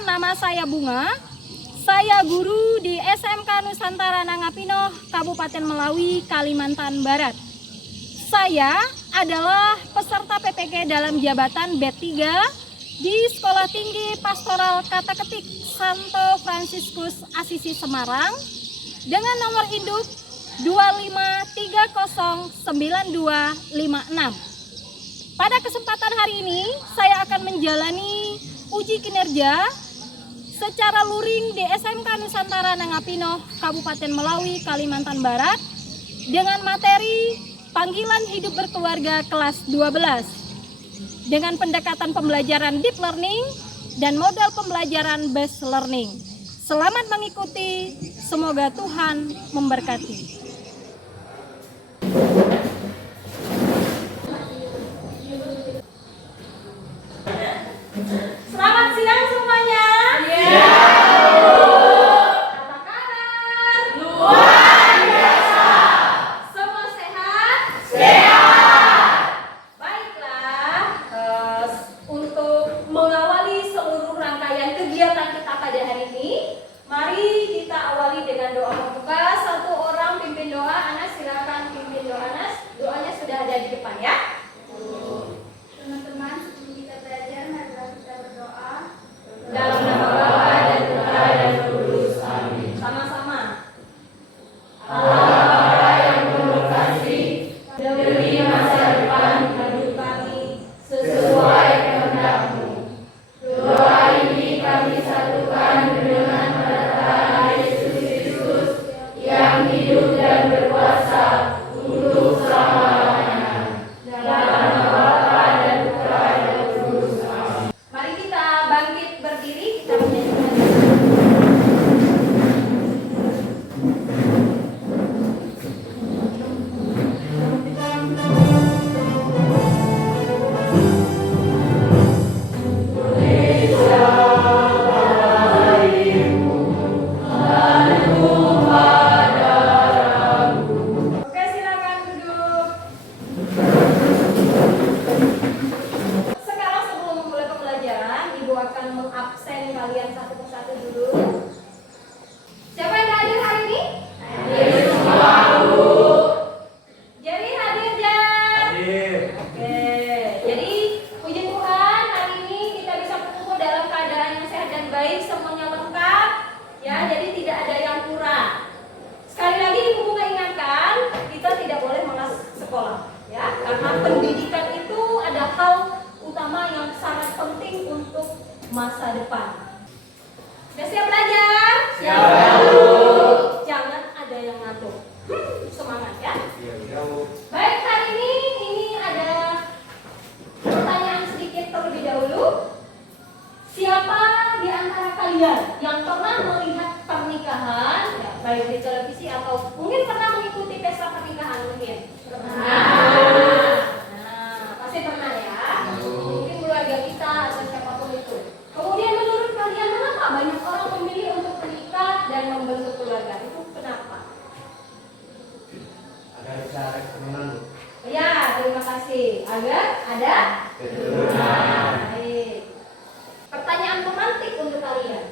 Perkenalkan, nama saya Bunga. Saya guru di SMK Nusantara Nangapino, Kabupaten Melawi, Kalimantan Barat. Saya adalah peserta PPG dalam jabatan B3 di Sekolah Tinggi Pastoral Kata Ketik Santo Fransiskus Asisi Semarang dengan nomor induk 25309256. Pada kesempatan hari ini saya akan menjalani uji kinerja secara luring di SMK Nusantara Nangapino, Kabupaten Melawi, Kalimantan Barat dengan materi Panggilan Hidup Berkeluarga kelas 12 dengan pendekatan pembelajaran deep learning dan modal pembelajaran based learning. Selamat mengikuti, semoga Tuhan memberkati. Selamat siang semuanya. Apa kabar? Luar biasa. Semua sehat? Sehat. Baiklah, untuk mengawali seluruh rangkaian kegiatan kita pada hari ini, mari kita awali dengan doa pembuka. Satu orang pimpin doa. Anas, silakan pimpin doa. Anas, doanya sudah ada di depan ya. Teman-teman, sebelum kita belajar, marilah kita berdoa. Dalam nama Bapa dan Putra dan Roh Kudus. Amin. Sama-sama. Allah yang penuh kasih, beri masa depan hidup kami sesuai kehendak-Mu. Doa ini kami satukan dengan penataran Yesus Kristus yang hidup dan berkuasa untuk selama-lamanya. Dalam nama Bapa dan Putra dan Roh Kudus. Amin. Mari kita bangkit berdiri, kita menyanyikan. Oke, silakan duduk. Sekarang sebelum memulai pembelajaran, Ibu akan mengabsen kalian satu persatu dulu. Siapa yang hadir hari ini? Hadir semua, Bu. Jadi hadir, Jan? Hadir. Oke, jadi puji Tuhan hari ini kita bisa berkumpul dalam keadaan yang sehat dan baik, semuanya lengkap ya, jadi tidak ada yang kurang. Sekali lagi Ibu mengingatkan, kita tidak boleh malas sekolah ya, karena pendidikan itu ada hal utama yang sangat penting untuk masa depan. Sudah siap belajar? Siap, Bu. Jangan ada yang ngantuk. Semangat ya. Iya, Bu. Baik, hari ini ada pertanyaan sedikit terlebih dahulu. Siapa di antara kalian yang pernah melihat pernikahan, ya, baik di televisi atau mungkin pernah mengikuti pesta pernikahan mungkin? Nah, pasti pernah ya. Mungkin keluarga kita atau siapapun itu. Kemudian menurut kalian kenapa banyak orang memilih untuk menikah dan membentuk keluarga? Itu kenapa? Ada cara keturunan, Bu. Ya, terima kasih. Agar ada Keturunan. baik. Pertanyaan pemantik untuk kalian.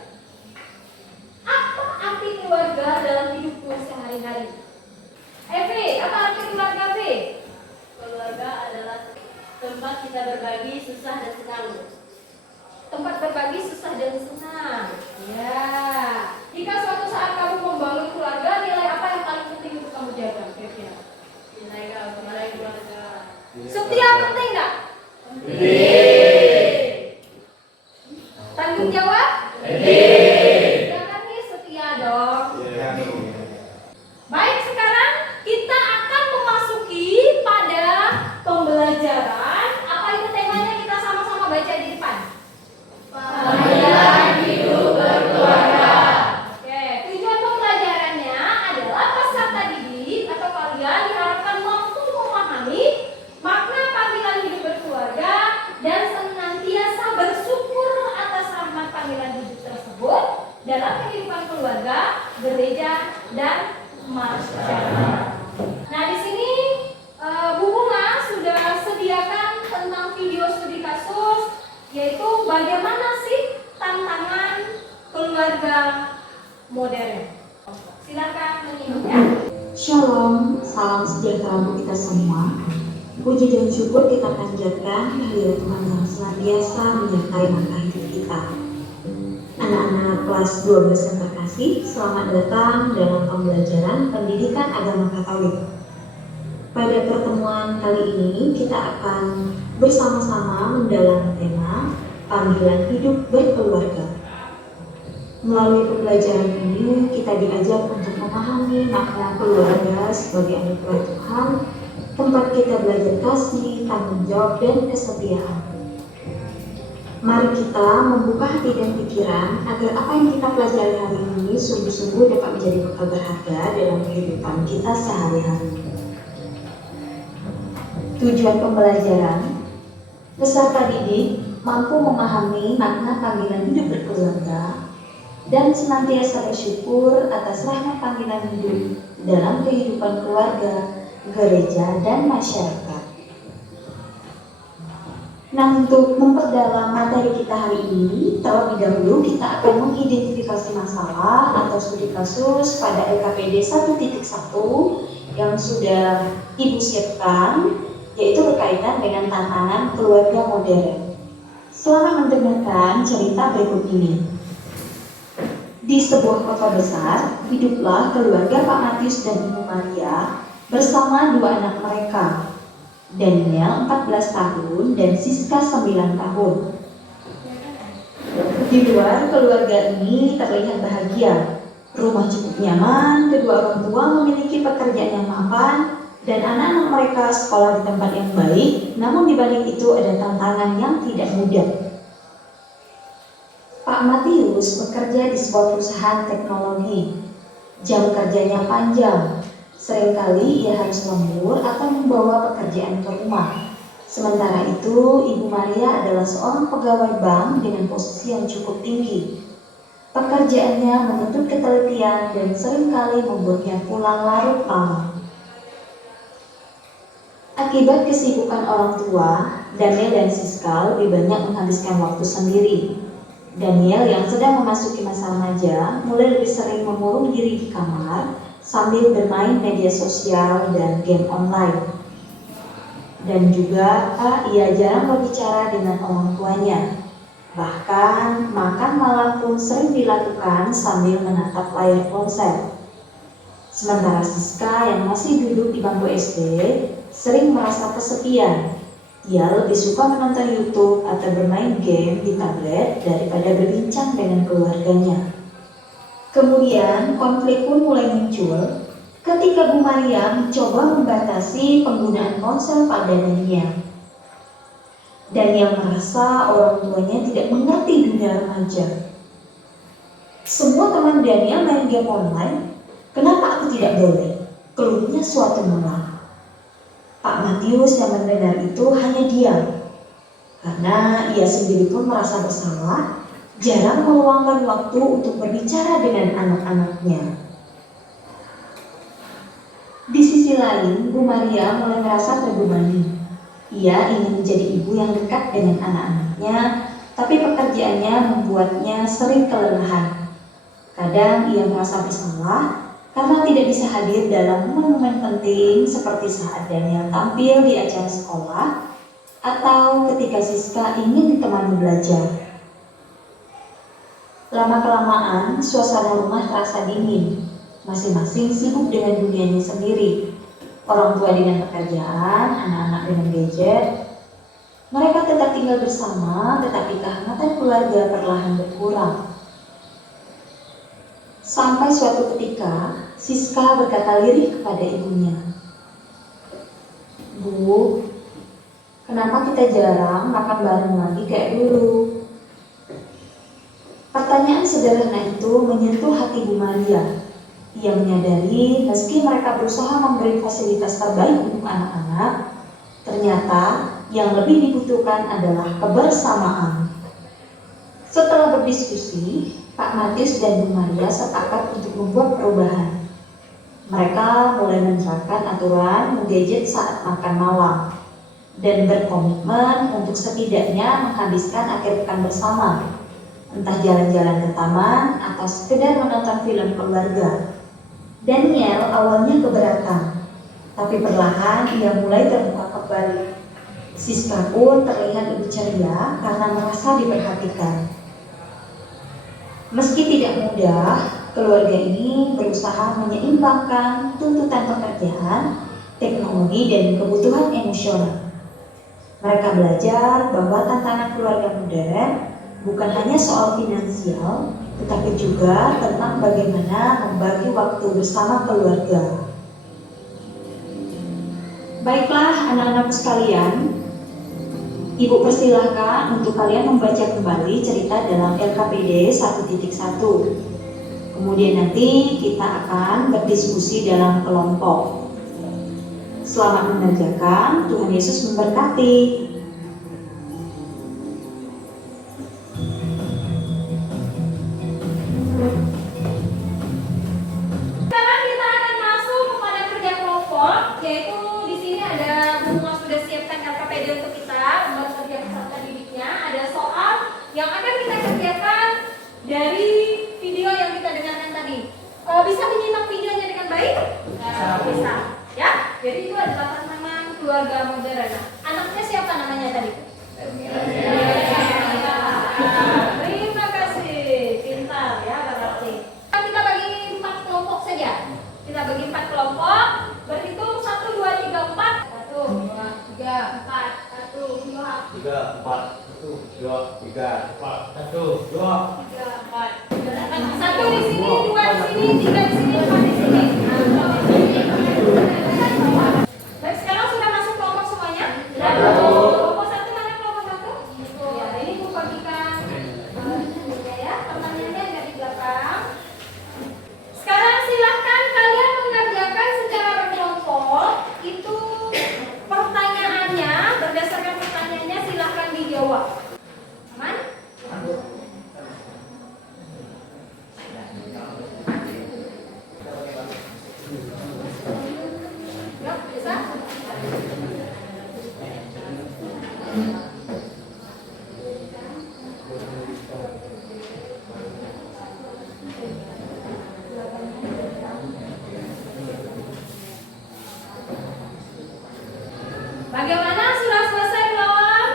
Apa arti keluarga dalam hidupku sehari-hari? Evi, apa arti keluarga, Evi? Keluarga adalah tempat kita berbagi susah dan senang. Tempat berbagi susah dan senang. Ya. Jika suatu saat kamu membangun keluarga, nilai apa yang paling penting untuk kamu jaga? Kira-kira. Nilai keluarga. Setia penting nggak? Tanggung jawab? Ya kan nih, setia dong. Iya, Bu. Baik, sekarang kita akan memasuki pada pembelajaran. Apa itu temanya? Kita sama-sama baca di depan. Panggilan hidup berkeluarga. Oke, tujuan pembelajarannya adalah peserta didik atau kalian diharapkan mampu memahami makna panggilan hidup berkeluarga dan senantiasa bersyukur atas rahmat panggilan hidup tersebut dalam kehidupan keluarga, gereja, dan masyarakat. Nah, di sini Bu Bunga sudah sediakan tentang video studi kasus, yaitu bagaimana sih tantangan keluarga modern. Silakan menyimak ya. Shalom, salam sejahtera untuk kita semua. Puji dan syukur kita panjatkan kehadirat Tuhan yang senantiasa menyertai langkah hidup kita. Anak-anak kelas 12 yang terkasih, selamat datang dalam pembelajaran pendidikan agama Katolik. Pada pertemuan kali ini kita akan bersama-sama mendalami tema panggilan hidup berkeluarga. Melalui pembelajaran ini kita diajak untuk memahami makna keluarga sebagai anugerah Tuhan, tempat kita belajar kasih, tanggung jawab, dan kesetiaan. Mari kita membuka hati dan pikiran agar apa yang kita pelajari hari ini sungguh-sungguh dapat menjadi bekal berharga dalam kehidupan kita sehari-hari. Tujuan pembelajaran, peserta didik mampu memahami makna panggilan hidup berkeluarga dan senantiasa bersyukur atas rahmat panggilan hidup dalam kehidupan keluarga, gereja, dan masyarakat. Nah, untuk memperdalam materi kita hari ini, terlebih dahulu kita akan mengidentifikasi masalah atau studi kasus pada LKPD 1.1 yang sudah Ibu siapkan, yaitu berkaitan dengan tantangan keluarga modern. Selamat mendengarkan cerita berikut ini. Di sebuah kota besar, hiduplah keluarga Pak Matius dan Ibu Maria bersama dua anak mereka, Daniel 14 tahun dan Siska 9 tahun. Di luar, keluarga ini terlihat bahagia. Rumah cukup nyaman, kedua orang tua memiliki pekerjaan yang mapan, dan anak-anak mereka sekolah di tempat yang baik, namun dibalik itu ada tantangan yang tidak mudah. Pak Matius bekerja di sebuah perusahaan teknologi. Jam kerjanya panjang. Seringkali ia harus lembur atau membawa pekerjaan ke rumah. Sementara itu, Ibu Maria adalah seorang pegawai bank dengan posisi yang cukup tinggi. Pekerjaannya menuntut ketelitian dan seringkali membuatnya pulang larut malam. Akibat kesibukan orang tua, Daniel dan Siska lebih banyak menghabiskan waktu sendiri. Daniel yang sedang memasuki masa remaja mulai lebih sering mengurung diri di kamar sambil bermain media sosial dan game online. Dan juga ia jarang berbicara dengan orang tuanya. Bahkan makan malam pun sering dilakukan sambil menatap layar ponsel. Sementara Siska yang masih duduk di bangku SD sering merasa kesepian. Ia lebih suka menonton YouTube atau bermain game di tablet daripada berbincang dengan keluarganya. Kemudian konflik pun mulai muncul ketika Bu Maria mencoba membatasi penggunaan ponsel pada Daniel. Daniel merasa orang tuanya tidak mengerti dunia remaja. Semua teman Daniel main game online, kenapa aku tidak boleh? Keluhnya suatu malam. Pak Matius yang mendengar itu hanya diam, karena ia sendiri pun merasa bersalah, jarang meluangkan waktu untuk berbicara dengan anak-anaknya. Di sisi lain, Bu Maria mulai merasa terbebani. Ia ingin menjadi ibu yang dekat dengan anak-anaknya, tapi pekerjaannya membuatnya sering kelelahan. Kadang ia merasa bersalah karena tidak bisa hadir dalam momen-momen penting seperti saat Daniel tampil di acara sekolah atau ketika Siska ingin ditemani belajar. Lama-kelamaan, suasana rumah terasa dingin. Masing-masing sibuk dengan dunianya sendiri. Orang tua dengan pekerjaan, anak-anak dengan gadget. Mereka tetap tinggal bersama, tetapi kehangatan keluarga perlahan berkurang. Sampai suatu ketika, Siska berkata lirih kepada ibunya, "Bu, kenapa kita jarang makan bareng lagi kayak dulu?" Pertanyaan sederhana itu menyentuh hati Bu Maria. Ia menyadari meski mereka berusaha memberi fasilitas terbaik untuk anak-anak, ternyata yang lebih dibutuhkan adalah kebersamaan. Setelah berdiskusi, Pak Matius dan Bu Maria sepakat untuk membuat perubahan. Mereka mulai menerapkan aturan menggadget saat makan malam dan berkomitmen untuk setidaknya menghabiskan akhir pekan bersama. entah jalan-jalan ke taman atau sekedar menonton film keluarga. Daniel awalnya keberatan, tapi perlahan ia mulai terbuka kembali. Siska pun terlihat lebih ceria karena merasa diperhatikan. Meski tidak mudah, keluarga ini berusaha menyeimbangkan tuntutan pekerjaan, teknologi, dan kebutuhan emosional. Mereka belajar bahwa tantangan keluarga modern bukan hanya soal finansial, tetapi juga tentang bagaimana membagi waktu bersama keluarga. Baiklah anak-anakku sekalian, Ibu persilahkan untuk kalian membaca kembali cerita dalam LKPD 1.1. Kemudian nanti kita akan berdiskusi dalam kelompok. Selamat mengerjakan, Tuhan Yesus memberkati. Sekarang kita akan masuk kepada kerja kelompok, yaitu di sini ada semua sudah siapkan LKPD untuk kita, membuat kerja peserta didiknya. Ada soal yang akan kita kerjakan dari video yang kita dengarkan tadi. Bisa menyimak videonya dengan baik? Bisa. Ya, jadi itu adalah tentang keluarga modern. Anaknya siapa namanya tadi? Terima kasih, pintar ya berarti. Kita bagi 4 kelompok saja. Kita bagi 4 kelompok. Berhitung 1, 2, 3, 4. 1, 2, 3, 4. 1, 2, 3, 4, 1, 2, 3, 4, 1, 2. 3, 4. 1 di sini, 2 di sini, 3 di sini, 4 di sini. Baik, sekarang sudah masuk kelompok semuanya? Kelompok 1 mana kelompok 1? Ya, ini Bu bagikan ya, pertanyaannya ada di belakang. Sekarang silahkan kalian mengerjakan secara berkelompok. Itu pertanyaannya, berdasarkan pertanyaannya silahkan dijawab. Aman? Ya, bisa? Bagaimana? Sudah selesai belum?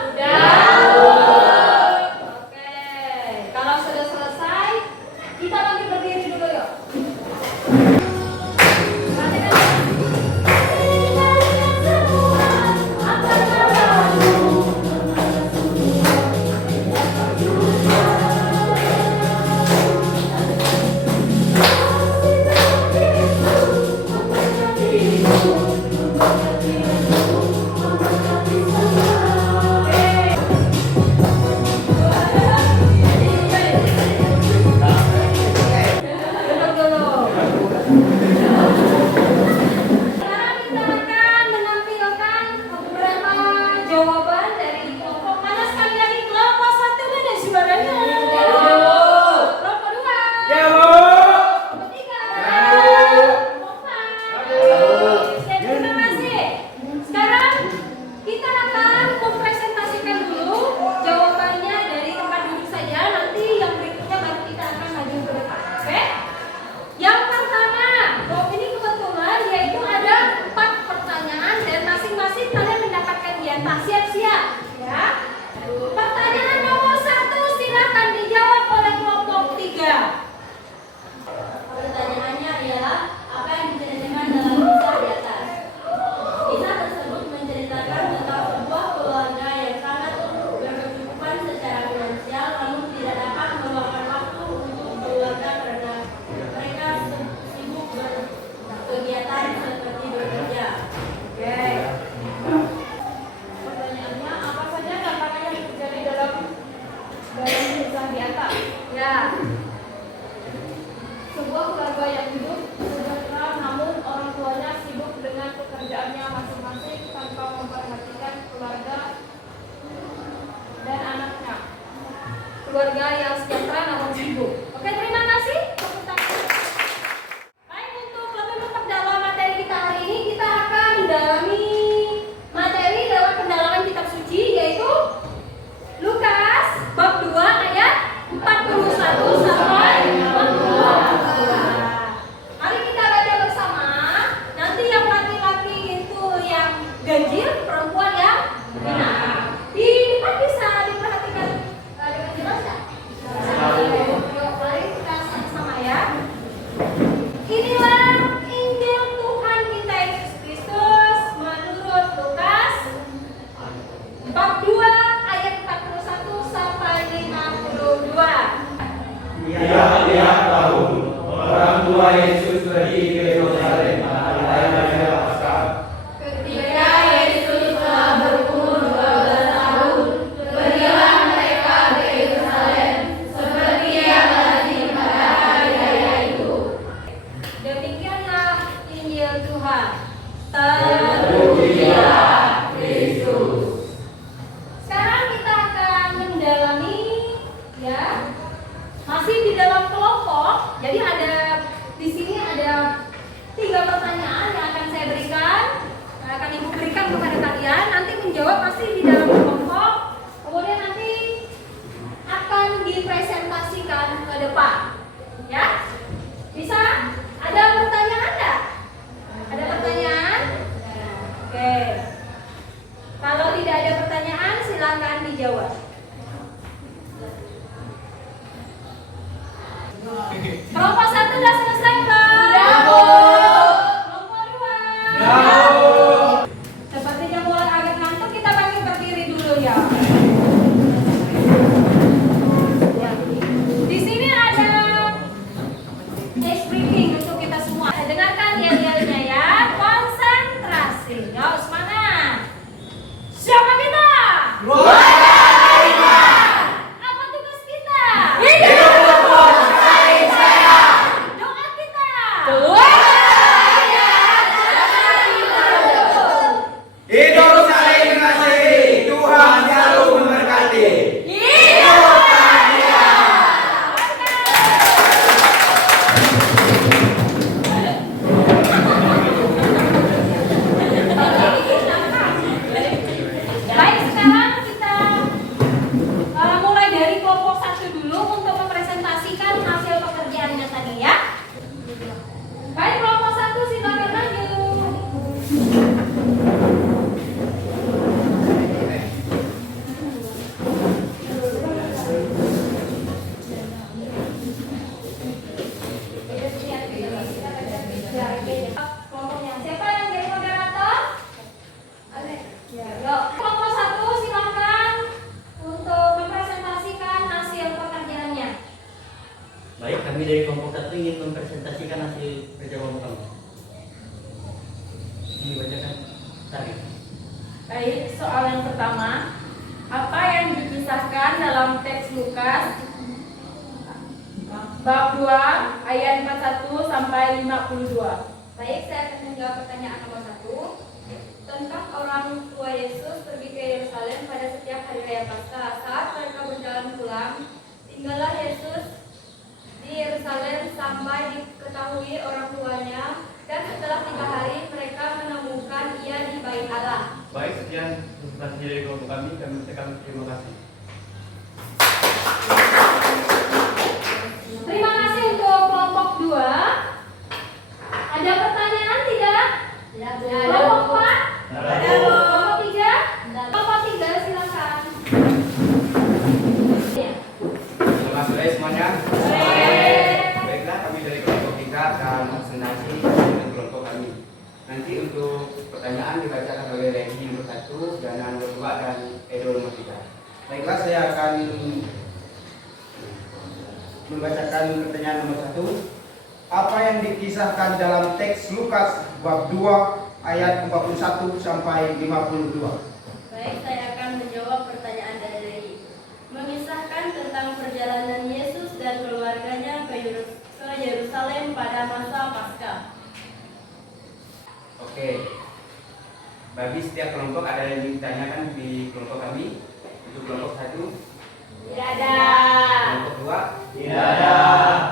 Oke. Kalau sudah selesai, kita bagi berdiri dulu yuk. Duduk dulu. Sekarang kita akan menampilkan beberapa jawaban dari kelompok mana sekali lagi? Kelompok 1 mana suaranya? Kelompok 2. Kelompok 3. Kelompok 4. Oke, terima kasih. Sekarang kita akan mempresentasikan dulu jawabannya dari tempat duduk saja. Nanti yang berikutnya baru kita akan maju ke depan. Oke? Yang pertama, ini kebetulan yaitu ada 4 pertanyaan dan masing-masing kalian mendapatkan jatah. Siap-siap ya. Pertanyaan nomor 1 silakan dijawab oleh kelompok 3. Pertanyaannya adalah apa yang diceritakan dalam kisah di atas? Kisah tersebut menceritakan tentang sebuah keluarga yang sangat berkecukupan secara finansial, namun tidak dapat meluangkan waktu untuk keluarga karena mereka sibuk berkegiatan seperti bekerja. Oke. Pertanyaannya apa saja tantangan yang terjadi dalam kisah di atas? Ya. Sebuah keluarga yang hidup sejahtera namun orang tuanya sibuk dengan pekerjaannya masing-masing tanpa memperhatikan keluarga dan anaknya. Keluarga yang sejahtera namun sibuk. Oke, terima kasih. Tepuk tangan. Baik, untuk lebih memperdalam materi kita hari ini, kita akan mendalami materi lewat pendalaman kitab suci, yaitu Lukas bab 2 ayat 14 dijawab pasti di dalam kelompok, kemudian nanti akan dipresentasikan ke depan. Ya? Bisa? Ada pertanyaan enggak? Ada pertanyaan? Oke. Kalau tidak ada pertanyaan, silakan dijawab. Kelompok 1 sudah selesai, Bang? Kelompok 2? Sepertinya mulai agak ngantuk, kita panggil berdiri dulu ya. Di sini ada case briefing untuk kita semua. Dengarkan yel-yelnya ya. Konsentrasi. Yo, semangat. Siapa kita? Apa tugas kita? Doa kita. Hidup saling mengasihi, Tuhan selalu memberkati. Baik, sekarang kita mulai dari kelompok 1 dulu untuk mempresentasikan hasil pekerjaannya tadi ya. Baik, kelompok 1 silakan maju. Kelompoknya siapa yang jadi moderator? Ya, yuk. Kelompok 1 silakan untuk mempresentasikan hasil pekerjaannya. Baik, kami dari kelompok 1 ingin mempresentasikan hasil kerja kelompok kami. Ini bacakan tarik. Baik, soal yang pertama, apa yang dikisahkan dalam teks Lukas bab 2 ayat 41 sampai 52? Baik, saya akan menjawab pertanyaan nomor 1 tentang orang tua Yesus pergi ke Yerusalem pada setiap hari raya Paskah. Saat mereka berjalan pulang, tinggallah Yesus di Yerusalem sampai diketahui orang tuanya, dan setelah 3 hari mereka menemukan ia di bait Allah. Baik, sekian presentasi dari kelompok kami ucapkan terima kasih. Terima kasih untuk kelompok 2. Ada pertanyaan tidak? Kelompok 4? Kelompok 3? Kelompok 3 silakan. Ya. Selamat sore semuanya. Baiklah, kami dari kelompok kita akan presentasi dengan kelompok kami. Nanti untuk pertanyaan dibacakan oleh Regi nomor 1, Jana nomor 2, dan Edo nomor 3. Baiklah, saya akan membacakan pertanyaan nomor 1. Apa yang dikisahkan dalam teks Lukas bab 2 ayat 41 sampai 52? Baik, saya akan menjawab pertanyaan dari Regi. Mengisahkan tentang perjalanan Yesus dan keluarganya ke Yerusalem pada masa Paskah. Oke. Bagi setiap kelompok ada yang ditanyakan di kelompok kami. Untuk kelompok 1, Tidak ada. kelompok 2, Tidak ada.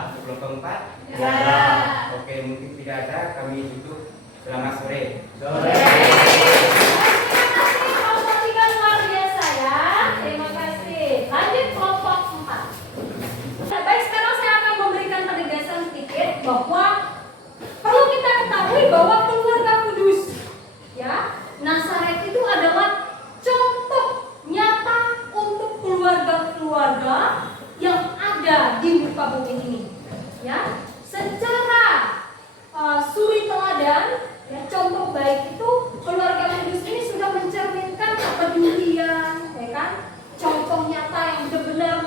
untuk kelompok 4. Tidak ada. Oke, mungkin tidak ada, kami tutup. Selamat sore. Sore. Kelompok 3 luar biasa ya. Terima kasih. Lanjut kelompok 4. Baik, sekarang saya akan memberikan penegasan sedikit bahwa perlu kita ketahui bahwa keluarga kudus ya, Nazaret itu adalah contoh nyata untuk keluarga-keluarga yang ada di muka bumi ini. Ya, secara suri teladan, ya, contoh baik itu keluarga kudus ini sudah mencerminkan kepedulian, ya kan? Contoh nyata yang benar-benar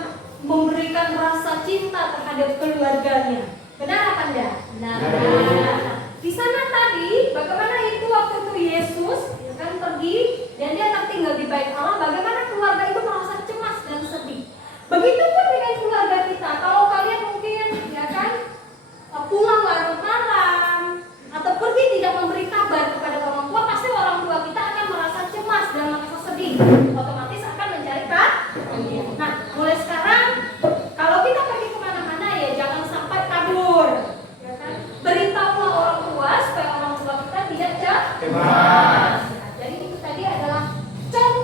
memberikan rasa cinta terhadap keluarganya. Benar apa enggak? Benar. Nah, di sana tadi bagaimana itu waktu itu Yesus ya kan pergi dan dia tertinggal di bait Allah, bagaimana keluarga itu merasa cemas dan sedih. Begitupun dengan keluarga kita. Kalau kalian mungkin ya kan pulang larut malam atau pergi tidak memberi kabar kepada orang tua, pasti orang tua kita akan merasa cemas dan merasa sedih. Otomatis akan mencari kan? Nah, mulai sekarang kalau kita pergi kemana-mana ya jangan sampai kabur, ya kan? Beritahulah orang tua supaya orang tua kita tidak cemas. Jadi itu tadi adalah contoh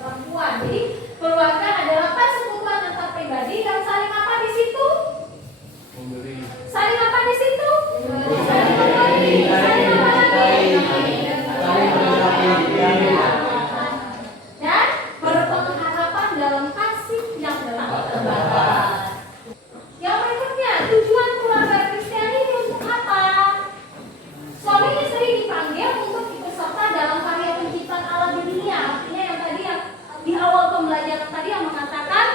perempuan. Jadi keluarga adalah persekutuan antar pribadi yang saling apa di situ? Saling apa di situ? Saling memberi. Saling apa lagi? Dan berpengharapan dalam kasih yang tak terbatas. Yang berikutnya, tujuan keluarga Kristen ini untuk apa? Suami istri dipanggil untuk ikut serta dalam karya penciptaan Allah di dunia. Artinya yang tadi yang di awal pembelajaran tadi yang mengatakan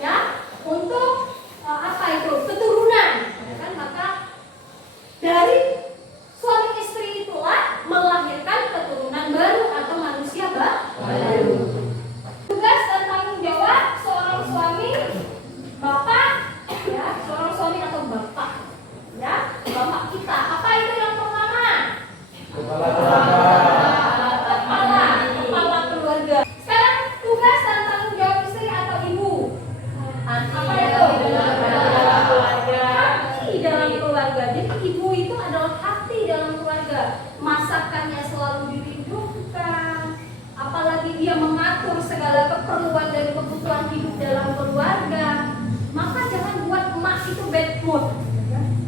ya untuk apa itu keturunan, ya kan? Maka dari suami istri itulah melahirkan keturunan baru atau manusia baru. Tugas dan tanggung jawab seorang suami, bapak, ya seorang suami atau bapak, ya bapak kita. Apa itu yang pertama? Kepala keluarga. Sekarang tugas dan tanggung jawab istri atau ibu. Apa itu? Hati dalam keluarga. Jadi ibu itu adalah hati dalam keluarga. Masakannya selalu dirindukan. Apalagi dia mengatur segala keperluan dan kebutuhan hidup dalam keluarga. Maka jangan buat emak itu bad mood.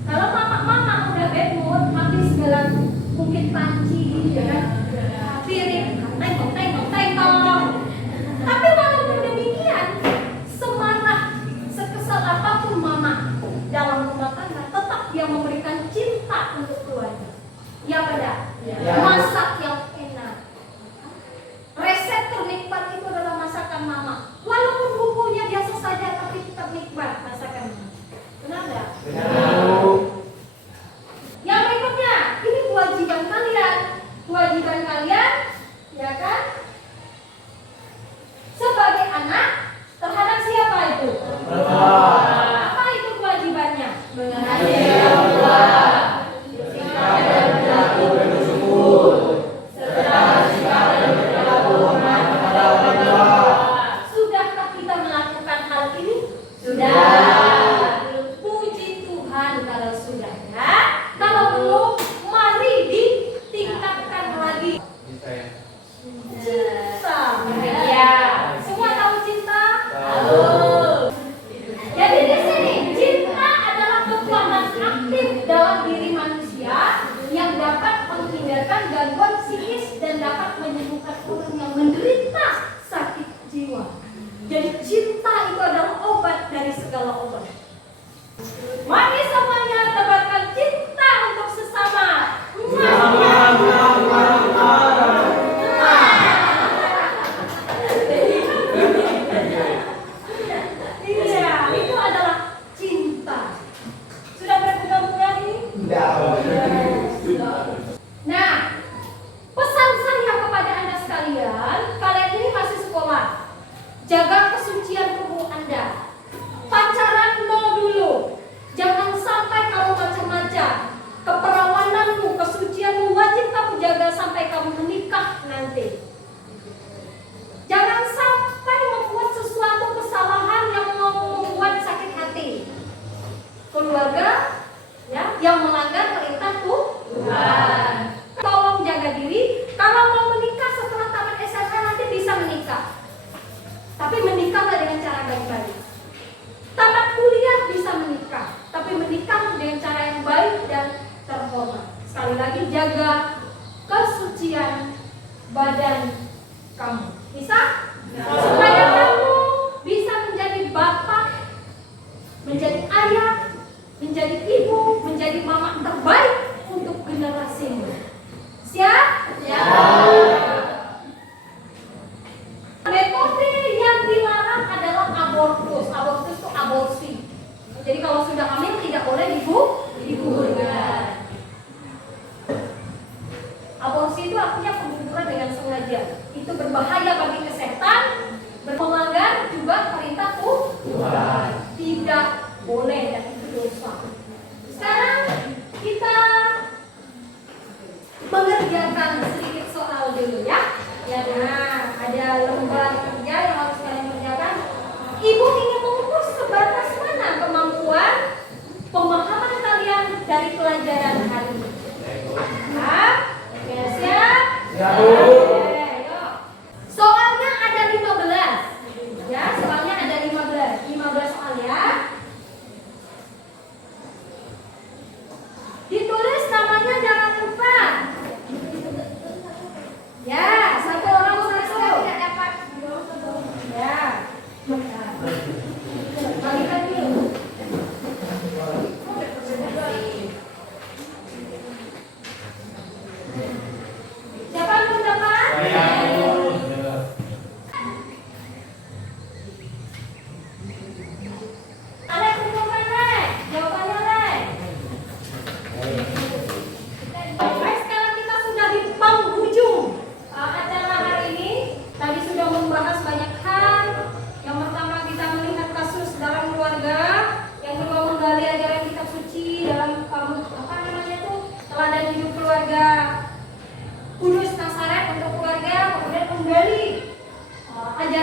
Kalau mama udah bad mood, mati segala mungkin panci, ya, piring, tengok. Tapi walaupun demikian, semarah, sekesal apapun mama dalam rumah tangga, tetap dia memberikan cinta untuk keluarga. Ya pada, masak yang enak. Resep ternikmat itu adalah masakan mama. Walaupun bumbunya biasa saja, tapi tetap nikmat masakan mama. Benar nggak? Yang berikutnya, ini kewajiban kalian. Kewajiban kalian, ya kan? Sebagai anak terhadap siapa itu? Apa itu kewajibannya? Mengasihi orang tua, bersikap dan berlaku bersyukur, serta bersikap dan berlaku hormat kepada orang tua. Sudahkah kita melakukan hal ini? Sudah. Puji Tuhan kalau sudah, ya. Kalau belum, mari ditingkatkan lagi. Cinta. Ya. Semua tahu cinta? Tahu. Jadi di sini cinta adalah kekuatan aktif dalam diri manusia yang dapat menghindarkan gangguan psikis dan dapat menyembuhkan orang yang menderita sakit jiwa. Jadi cinta itu adalah obat dari segala obat. Mari semuanya tebarkan cinta untuk sesama. Iya, itu adalah cinta. Sudah bergabung ini? Nah, pesan saya kepada Anda sekalian, kalian ini masih sekolah. Jaga kesucian tubuh Anda. Pacaran no dulu. Jangan sampai kamu macam-macam. Keperawananmu, kesucianmu wajib kamu jaga sampai kamu menikah nanti. Jangan sampai membuat sesuatu kesalahan yang membuat sakit hati keluarga, ya, yang melanggar perintah Tuhan. Tolong jaga diri. Kalau mau menikah setelah tamat SMA nanti bisa menikah. Tapi menikahlah dengan cara baik-baik. Tamat kuliah bisa menikah, tapi menikah dengan cara yang baik dan terhormat. Sekali lagi jaga kesucian badan kamu. Bisa? Supaya kamu bisa menjadi bapak, menjadi ayah, menjadi ibu, menjadi mama terbaik untuk generasimu. Siap? Metode yang dilarang adalah abortus. Abortus itu aborsi. Jadi kalau sudah hamil tidak boleh digugurkan. Aborsi itu artinya pengguguran dengan sengaja. Itu berbahaya bagi kesehatan, melanggar juga perintah Tuhan. Tidak boleh dan itu dosa. Sekarang kita mengerjakan sedikit soal dulu ya. Ya, nah, ada lembar kerja yang harus kalian kerjakan. Ibu ingin mengukur sebatas mana kemampuan pemahaman kalian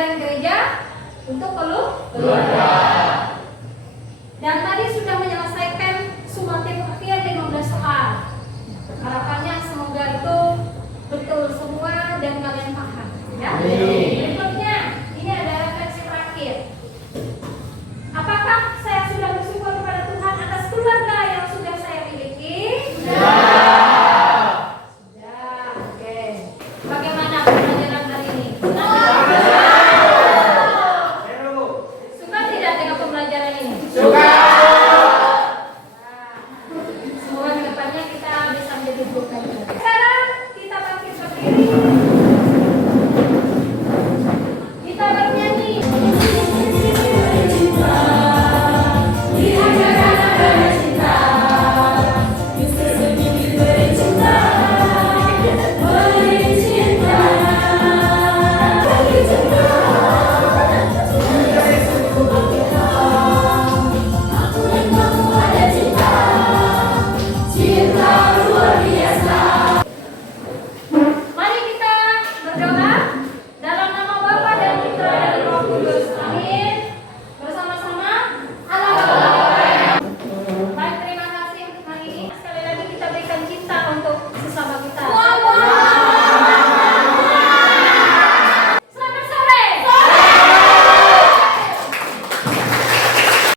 pelajaran gereja untuk keluarga. Dan tadi sudah menyelesaikan sumatif akhir 15 soal. Harapannya semoga itu betul semua dan kalian paham, ya.